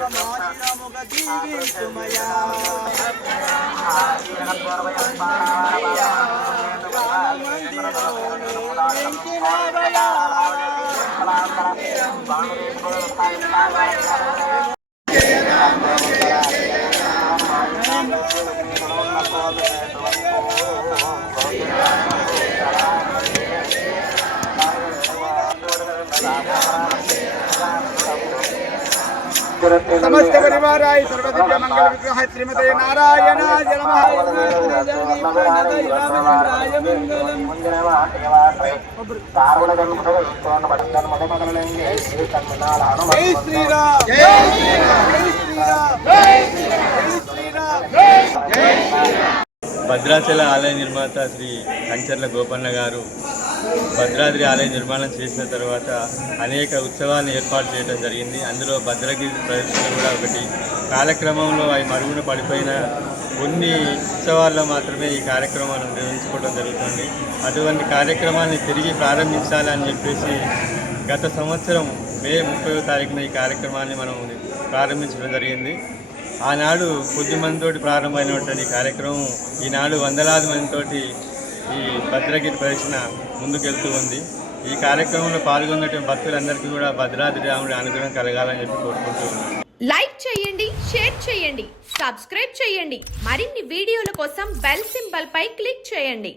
మాశిరముగ జీవించుమయా समस्त परिवाराय सर्वदिव्य मंगल विग्रह श्रीमते नारायणाय नमः जय श्री राम जय श्री राम जय श्री राम जय श्री राम जय భద్రాచల ఆలయ నిర్మాత శ్రీ కంచర్ల గోపన్న గారు భద్రాద్రి ఆలయ నిర్మాణం చేసిన తర్వాత అనేక ఉత్సవాలను ఏర్పాటు చేయడం జరిగింది. అందులో భద్రగిరి ప్రదర్శన కూడా ఒకటి. కాలక్రమంలో అవి మరుగున పడిపోయిన కొన్ని ఉత్సవాల్లో మాత్రమే ఈ కార్యక్రమాలను నిర్వహించుకోవడం జరుగుతుంది. అటువంటి కార్యక్రమాన్ని తిరిగి ప్రారంభించాలని చెప్పేసి గత సంవత్సరం మే 30వ తారీఖున ఈ కార్యక్రమాన్ని మనం ప్రారంభించడం జరిగింది. ఆనాడు కొద్ది మందితోటి ప్రారంభమైనటువంటి కార్యక్రమం ఈనాడు వందలాది మందితోటి ఈ భద్రగిరి ప్రదర్శన ముందుకెళ్తూ ఉంది. ఈ కార్యక్రమంలో పాల్గొన్నటువంటి భక్తులందరికీ కూడా భద్రాద్రి రాముడి అనుగ్రహం కలగాలని చెప్పి కోరుకుంటూ ఉన్నాం. లైక్ చేయండి, షేర్ చేయండి, సబ్స్క్రైబ్ చేయండి. మరిన్ని వీడియోల కోసం బెల్ సింబల్ పై క్లిక్ చేయండి.